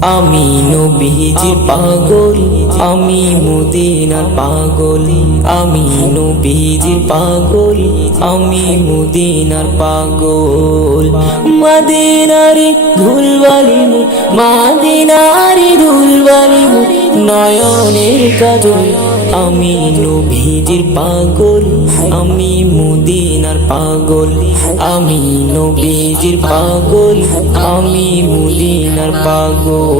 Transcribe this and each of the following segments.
আমি নবীজির পাগল, আমি মদিনার পাগল। আমি নবীজির পাগল, আমি মদিনার পাগল। মদিনারি ধুলবালি, মদিনারি ধুলবালি, নয়নের কাজল। আমি নবীজির পাগল, আমি মদিনার পাগল। আমি নবীজির পাগল, আমি মদিনার পাগল।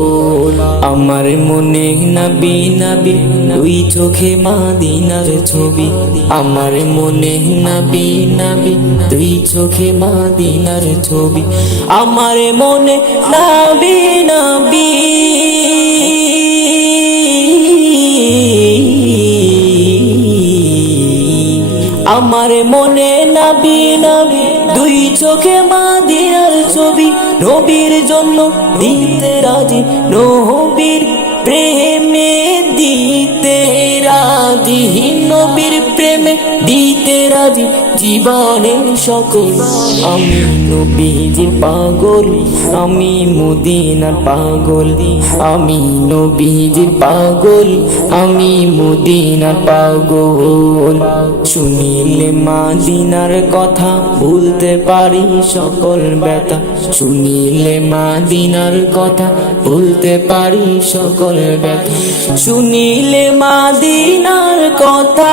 আমার মনে নবী নবী, দুই চোখে মদিনার ছবি। আমার মনে নবী নবী, দুই চোখে মদিনার ছবি। আমার মনে নবী নবী, আমার মনে নবী নবী, দুই চোখে মদিনার ছবি। নবীর জন্য দিতে রাজি, নবীর প্রেমে দিতে রাজি, নবীর প্রেমে দিতে রাজি জীবনের সকল। আমি নবীজির পাগল, আমি মদিনার পাগল। আমি নবীজির পাগল, আমি মদিনার পাগল। শুনিলে মদিনার কথা ভুলতে পারি সকল ব্যথা। শুনিলে মদিনার কথা ভুলতে পারি সকল ব্যথা। শুনিলে মদিনার কথা,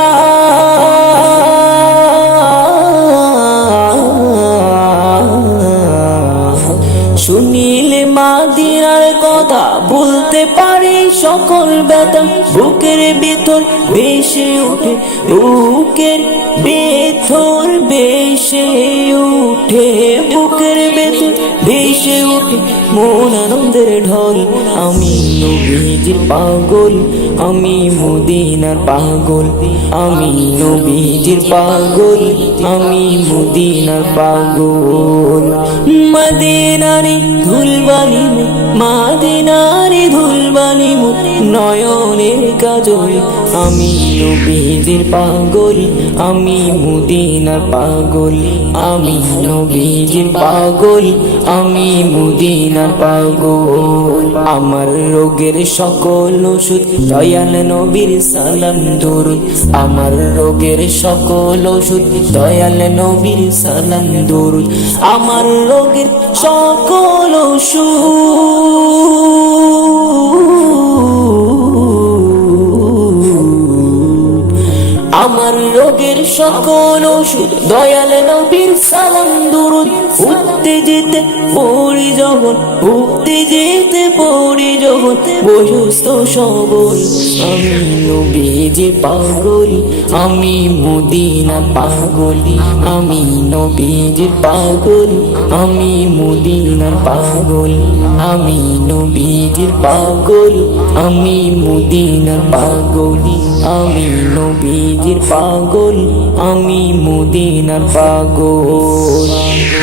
শুনিলে মদিনার কথা ভুলতে পারি সকল ব্যথা। বুকের ভেতর ভেসে ওঠে, বুকের ভেতর ভেসে উঠে, বুকের ভেতর ভেসে উঠে মন আনন্দের ঢল। আমি নবীজির পাগল, আমি মদিনার পাগল। আমি নবীজির পাগল, আমি মদিনার পাগল। মদিনারি ধুলবালি, মদিনারি ধুলবালি, নয়নের কাজল। আমি নবীজির পাগল, আমি মদিনার পাগল। আমি নবীজির পাগল, আমি মদিনার পাগল। আমার রোগের সকল ওষুধ দয়াল নবীর সালাম দরুদ। আমার রোগের সকল ওষুধ দয়াল নবীর সালাম দরুদ। আমার রোগের সকল আমার রোগের সকল ওষুধ দয়াল নবীর সালাম দরুদ। উঠতে যেতে পড়ি যখন, উঠতে যেতে পড়ি যখন, বয়স্ত সবল। আমি নবীজির পাগল, আমি মদিনার পাগল। আমি নবীজির পাগল, আমি মদিনার পাগল। আমি নবীজির পাগল, আমি মদিনার পাগল। আমি নবীজির পাগল, আমি মদিনার পাগল।